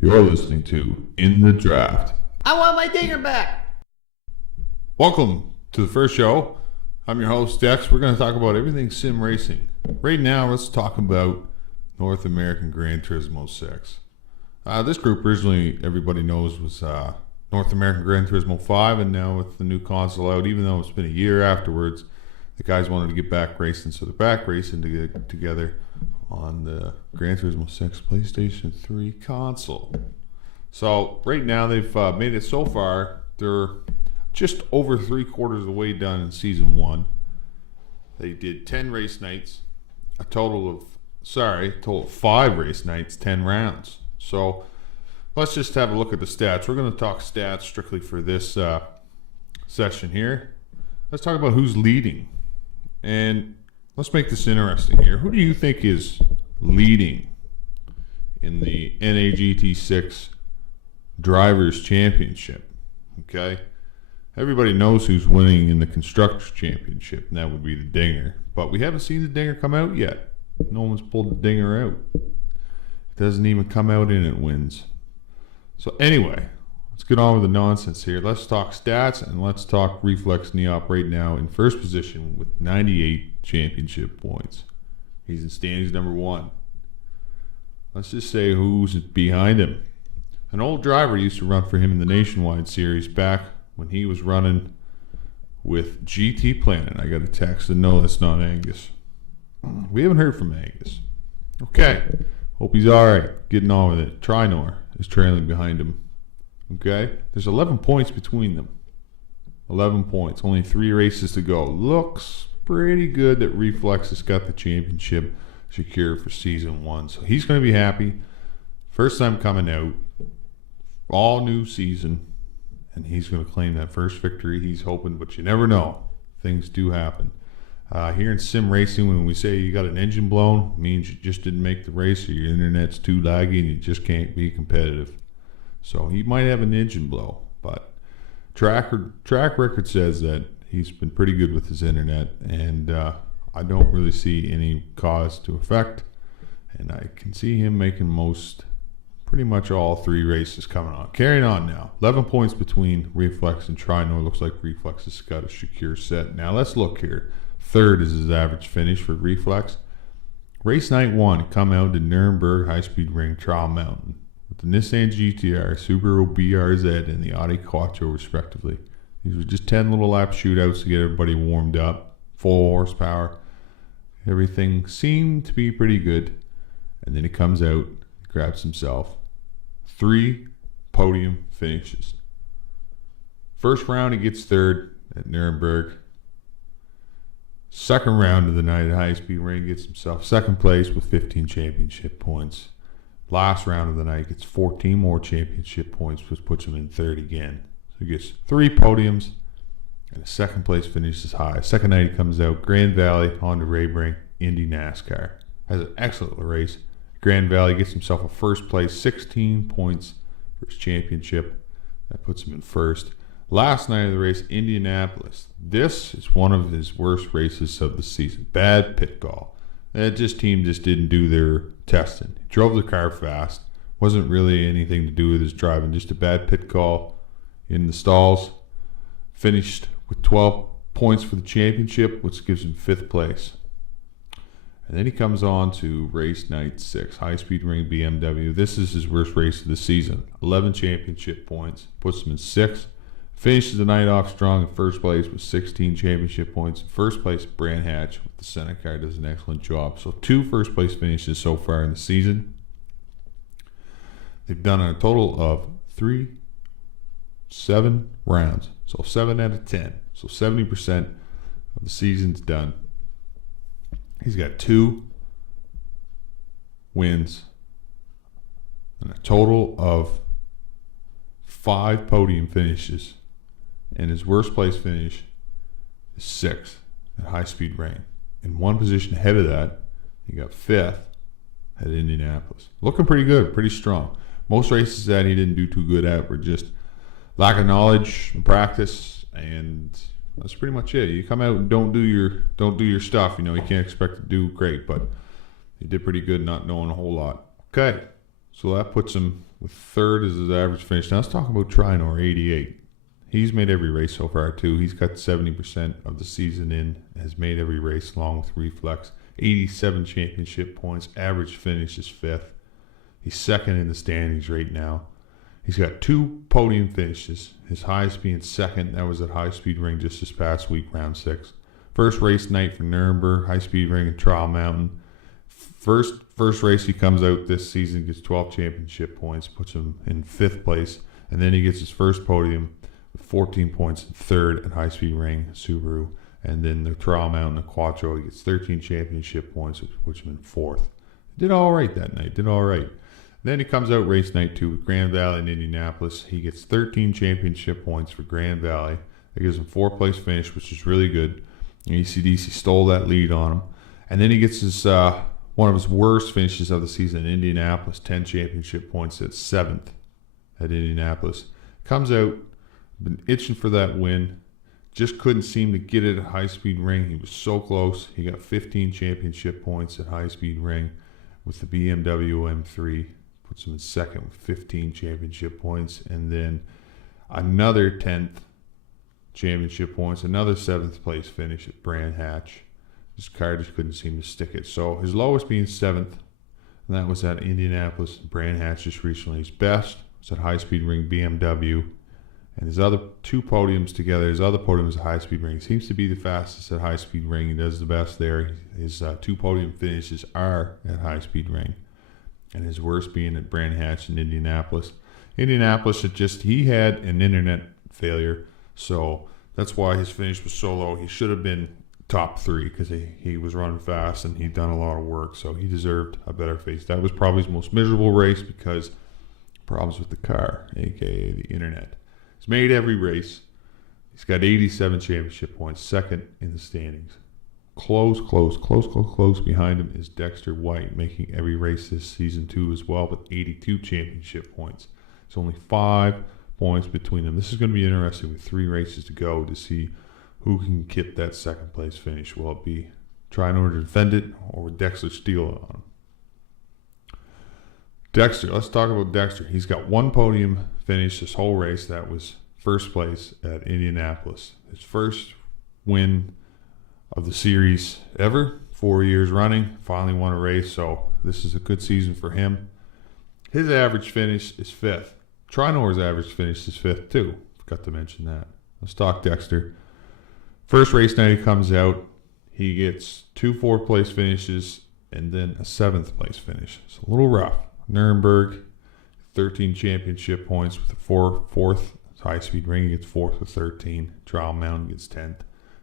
You're listening to In the Draft. I want my dinger back. Welcome to the first show. I'm your host, Dex. We're going to talk about everything sim racing. Right now, let's talk about North American Gran Turismo 6. This group originally, everybody knows, was North American Gran Turismo 5, and now with the new console out, even though it's been a year afterwards, the guys wanted to get back racing, so they're back racing to get together on the Gran Turismo 6 PlayStation 3 console. So right now they've made it so far. They're just over 3/4 of the way done in Season 1. They did 10 race nights, a total of 5 race nights, 10 rounds. So let's just have a look at the stats. We're going to talk stats strictly for this session here. Let's talk about who's leading. And let's make this interesting here. Who do you think is leading in the NAGT6 Drivers' Championship? Okay. Everybody knows who's winning in the Constructors' Championship, and that would be the Dinger. But we haven't seen the Dinger come out yet. No one's pulled the Dinger out. It doesn't even come out and it wins. So anyway, let's get on with the nonsense here. Let's talk stats, and let's talk Reflex Neop right now in first position with 98 championship points. He's in standings number 1. Let's just say who's behind him. An old driver used to run for him in the Nationwide Series back when he was running with GT Planet. I got a text to know that's not Angus. We haven't heard from Angus. Okay. Hope he's alright. Getting on with it. Trinor is trailing behind him. Okay? There's 11 points between them. 11 points. Only 3 races to go. Looks pretty good that Reflex has got the championship secure for Season 1. So he's going to be happy. First time coming out. All new season. And he's going to claim that first victory. He's hoping, but you never know. Things do happen. Here in sim racing, when we say you got an engine blown, it means you just didn't make the race, or your internet's too laggy and you just can't be competitive. So he might have an engine blow, but track record says that he's been pretty good with his internet, and I don't really see any cause to effect, and I can see him making pretty much all 3 races coming on. Carrying on now. 11 points between Reflex and Trinor. Looks like Reflex has got a secure set. Now let's look here. 3rd is his average finish for Reflex. Race night 1, come out to Nuremberg High-Speed Ring Trial Mountain with the Nissan GTR, Subaru BRZ, and the Audi Quattro respectively. These were just 10 little lap shootouts to get everybody warmed up. Full horsepower. Everything seemed to be pretty good. And then he comes out, grabs himself 3 podium finishes. First round he gets 3rd at Nuremberg. Second round of the night at High Speed Ring gets himself 2nd place with 15 championship points. Last round of the night gets 14 more championship points, which puts him in 3rd again. So he gets 3 podiums and a 2nd place finish is high. Second night he comes out Grand Valley, Honda Rebring, Indy NASCAR. Has an excellent race. Grand Valley gets himself a 1st place, 16 points for his championship. That puts him in 1st. Last night of the race, Indianapolis. This is one of his worst races of the season. Bad pit call. That team just didn't do their testing. He drove the car fast. Wasn't really anything to do with his driving. Just a bad pit call in the stalls. Finished with 12 points for the championship, which gives him 5th place. And then he comes on to race night 6, High Speed Ring BMW. This is his worst race of the season. 11 championship points. Puts him in 6th. Finishes the night off strong in 1st place with 16 championship points. In 1st place, Brand Hatch with the Senna car does an excellent job. So 2 1st place finishes so far in the season. They've done a total of 7 rounds. So 7 out of 10. So 70% of the season's done. He's got 2 wins and a total of 5 podium finishes. And his worst place finish is 6th at High Speed Ring. In one position ahead of that, he got 5th at Indianapolis. Looking pretty good, pretty strong. Most races that he didn't do too good at were just lack of knowledge and practice, and that's pretty much it. You come out and don't do your stuff, you can't expect to do great. But He did pretty good not knowing a whole lot. Okay, so that puts him with third as his average finish. Now let's talk about Trinor, 88. He's made every race so far too. He's got 70% of the season in, has made every race along with Reflex. 87 championship points, average finish is fifth. He's second in the standings right now. He's got 2 podium finishes, his highest being second. That was at High Speed Ring just this past week, round 6. First race night for Nuremberg, High Speed Ring, and Trial Mountain. First race he comes out this season, gets 12 championship points, puts him in 5th place, and then he gets his first podium with 14 points, third at High Speed Ring, Subaru, and then the Trial Mountain, the Quattro, he gets 13 championship points, which puts him in 4th. Did all right that night, did all right. Then he comes out race night 2 with Grand Valley in Indianapolis. He gets 13 championship points for Grand Valley. That gives him 4th place finish, which is really good. AC/DC stole that lead on him. And then he gets his one of his worst finishes of the season in Indianapolis, 10 championship points at 7th at Indianapolis. Comes out, been itching for that win. Just couldn't seem to get it at High Speed Ring. He was so close. He got 15 championship points at High Speed Ring with the BMW M3. Puts him in second with 15 championship points. And then another 10th championship points. Another 7th place finish at Brand Hatch. His car just couldn't seem to stick it. So his lowest being 7th. And that was at Indianapolis. Brand Hatch just recently. His best was at High Speed Ring BMW. And his other 2 podiums together, his other podiums at High Speed Ring. He seems to be the fastest at High Speed Ring. He does the best there. His 2 podium finishes are at High Speed Ring. And his worst being at Brand Hatch in Indianapolis. Indianapolis, he had an internet failure. So that's why his finish was so low. He should have been top 3 because he was running fast and he'd done a lot of work. So he deserved a better face. That was probably his most miserable race because problems with the car, aka the internet. He's made every race. He's got 87 championship points, second in the standings. Close behind him is Dexter White, making every race this season too as well, with 82 championship points. It's only 5 points between them. This is going to be interesting with 3 races to go to see who can get that second place finish. Will it be trying to defend it, or will Dexter steal it on him? Dexter, let's talk about Dexter. He's got 1 podium finish this whole race. That was first place at Indianapolis. His first win of the series ever, 4 years running. Finally won a race, so this is a good season for him. His average finish is 5th. Trinor's average finish is 5th too. Forgot to mention that. Let's talk Dexter. First race night he comes out. He gets 2 4th place finishes and then a 7th place finish. It's a little rough. Nuremberg, 13 championship points with a 4th. High Speed Ring gets 4th with 13. Trial Mountain gets 10th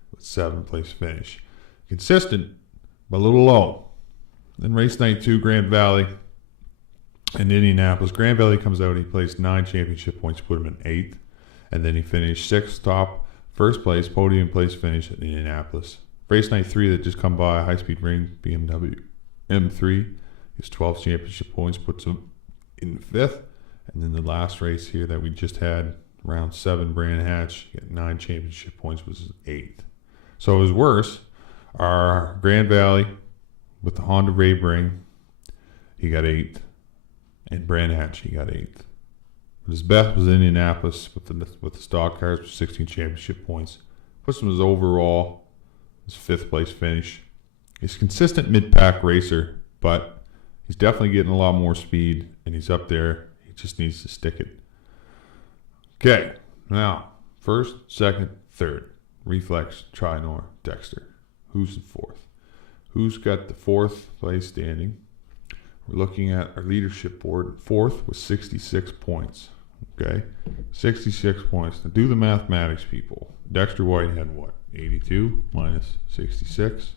with 7th place finish. Consistent, but a little low. Then race night 2, Grand Valley in Indianapolis. Grand Valley comes out. He placed 9 championship points, put him in 8th. And then he finished 6th top, first place, podium place finish at Indianapolis. Race night 3 that just come by, High Speed Ring, BMW M3. His 12 championship points puts him in 5th. And then the last race here that we just had, round 7, Brand Hatch, he got 9 championship points, was 8th. So his worst are Grand Valley with the Honda Ring. He got 8th. And Brand Hatch, he got 8th. But his best was Indianapolis with the stock cars with 16 championship points. Puts him as overall, his 5th place finish. He's a consistent mid-pack racer, but he's definitely getting a lot more speed, and he's up there. He just needs to stick it. Okay, now, 1st, 2nd, 3rd. Reflex, Trinor, Dexter. Who's in 4th? Who's got the 4th place standing? We're looking at our leadership board. 4th with 66 points. Okay, 66 points. Now do the mathematics, people. Dexter White had what? 82 minus 66.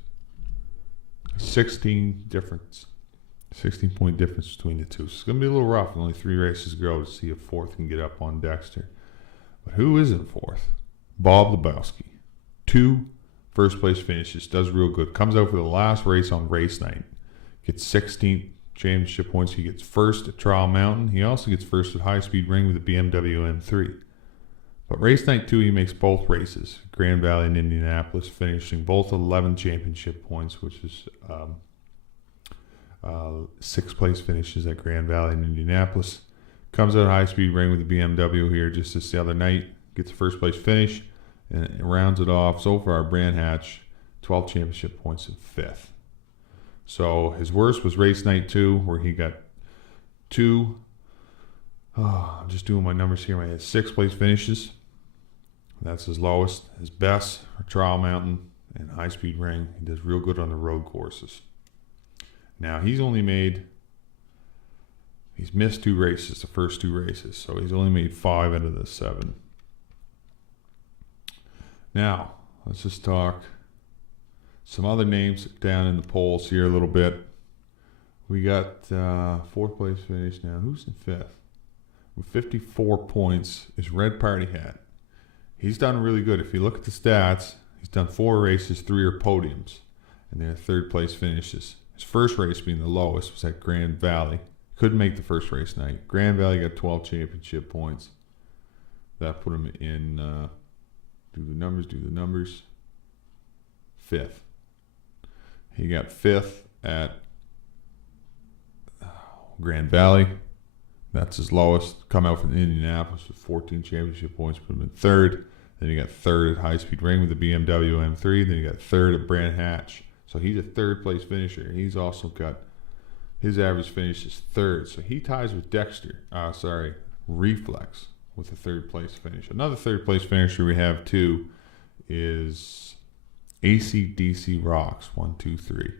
16 difference. 16-point difference between the two. So it's going to be a little rough. Only 3 races to go to see if 4th can get up on Dexter. But who is in 4th? Bob Lebowski. 2 first place finishes. Does real good. Comes out for the last race on race night. Gets 16 championship points. He gets 1st at Trial Mountain. He also gets 1st at High Speed Ring with the BMW M3. But race night 2, he makes both races. Grand Valley and Indianapolis, finishing both 11 championship points, which is Sixth place finishes at Grand Valley in Indianapolis. Comes out high speed ring with the BMW here just this the other night. Gets the first place finish and it rounds it off. So far, Brand Hatch, 12 championship points in fifth. So his worst was race night 2, where he got two. I'm just doing my numbers here. He had 6th place finishes. That's his lowest. His best are Trial Mountain and High Speed Ring. He does real good on the road courses. Now he's missed 2 races, the first 2 races, so he's only made 5 out of the 7. Now let's just talk some other names down in the polls here a little bit. We got 4th place finish now. Who's in 5th? With 54 points is Red Party Hat. He's done really good. If you look at the stats, he's done 4 races, 3 are podiums, and they're 3rd place finishes. His first race being the lowest was at Grand Valley. Couldn't make the first race night. Grand Valley got 12 championship points. That put him in, do the numbers, 5th. He got 5th at Grand Valley. That's his lowest. Come out from Indianapolis with 14 championship points, put him in 3rd. Then he got 3rd at High Speed Ring with the BMW M3. Then he got 3rd at Brand Hatch. So he's a 3rd place finisher. He's also got his average finish is 3rd. So he ties with Reflex with a 3rd place finish. Another 3rd place finisher we have too is AC/DC Rocks 1, 2, 3.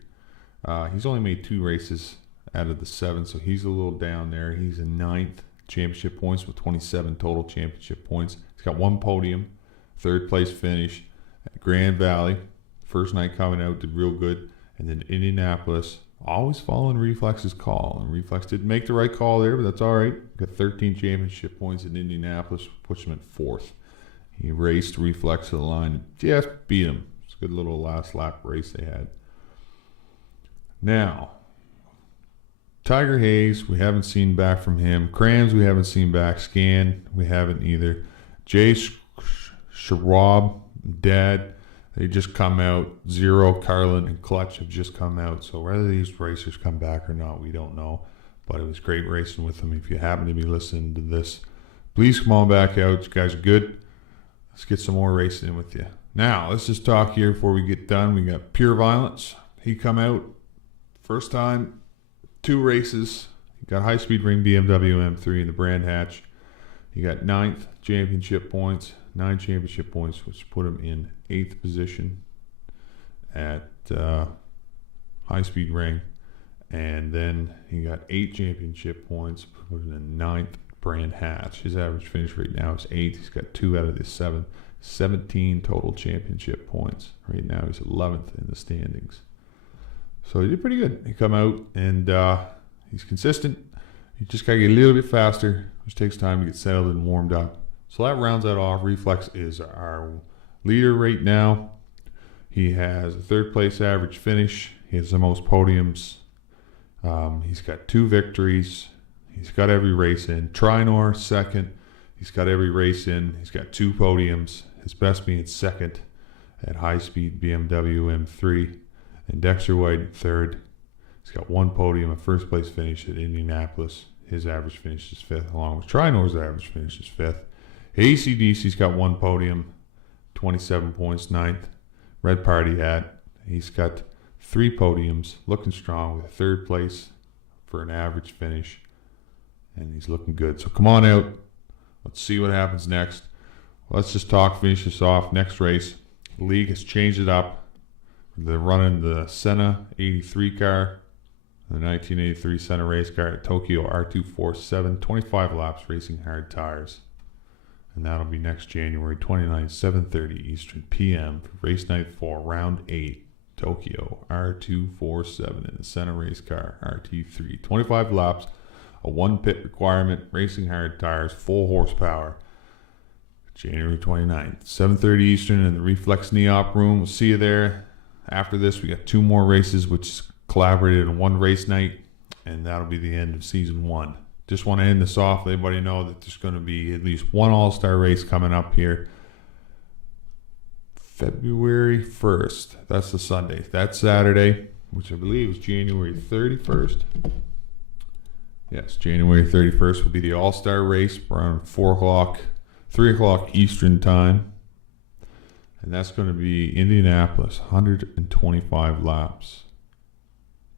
He's only made 2 races out of the 7, so he's a little down there. He's in 9th championship points with 27 total championship points. He's got 1 podium, 3rd place finish at Grand Valley. First night coming out, did real good. And then Indianapolis, always following Reflex's call. And Reflex didn't make the right call there, but that's all right. Got 13 championship points in Indianapolis, puts him at 4th. He raced Reflex to the line and just beat him. It's a good little last lap race they had. Now, Tiger Hayes, we haven't seen back from him. Krams, we haven't seen back. Scan, we haven't either. Jay Schwab, Dad, they just come out. Zero, Carlin, and Clutch have just come out. So whether these racers come back or not, we don't know. But it was great racing with them. If you happen to be listening to this, please come on back out. You guys are good. Let's get some more racing in with you. Now, let's just talk here before we get done. We got Pure Violence. He come out first time, 2 races. He got High Speed Ring BMW M3 in the Brand Hatch. He got 9th championship points, 9 championship points, which put him in 8th position at High Speed Ring. And then he got 8 championship points, put him in 9th Brand Hatch. His average finish right now is 8th. He's got 2 out of the 7. 17 total championship points. Right now he's 11th in the standings. So he did pretty good. He come out and he's consistent. He just got to get a little bit faster, which takes time to get settled and warmed up. So that rounds that off. Reflex is our leader right now. He has a 3rd place average finish. He has the most podiums. He's got 2 victories. He's got every race in. Trinor, 2nd. He's got every race in. He's got 2 podiums. His best being 2nd at High Speed BMW M3. And Dexter White, 3rd. He's got 1 podium, a 1st place finish at Indianapolis. His average finish is 5th, along with Trinor's average finish is 5th. AC/DC's got 1 podium, 27 points, 9th. Red Party Hat, he's got 3 podiums, looking strong with a 3rd place for an average finish. And he's looking good. So come on out. Let's see what happens next. Let's just finish this off. Next race, the league has changed it up. They're running the Senna 83 car, the 1983 Senna race car at Tokyo R247, 25 laps, racing hard tires. And that'll be next January 29th, 7:30 Eastern PM for race night 4, round 8, Tokyo R247 in the Senna race car RT3. 25 laps, a 1 pit requirement, racing hard tires, full horsepower. January 29th, 7:30 Eastern in the Reflex Neop room. We'll see you there. After this, we got 2 more races, which is collaborated in 1 race night, and that'll be the end of season 1. Just want to end this off. Let everybody know that there's going to be at least 1 all-star race coming up here. February 1st. That's the Sunday. That Saturday, which I believe is January 31st. Yes, January 31st will be the All-Star race around 3 o'clock Eastern time. And that's going to be Indianapolis, 125 laps.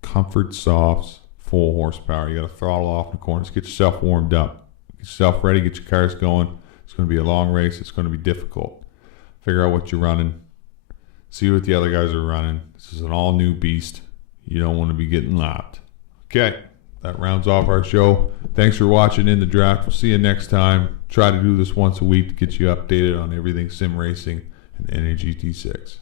Comfort softs, full horsepower. You got to throttle off in the corners. Get yourself warmed up. Get yourself ready. Get your cars going. It's going to be a long race. It's going to be difficult. Figure out what you're running. See what the other guys are running. This is an all-new beast. You don't want to be getting lapped. Okay, that rounds off our show. Thanks for watching In the Draft. We'll see you next time. Try to do this once a week to get you updated on everything sim racing and NAGT6.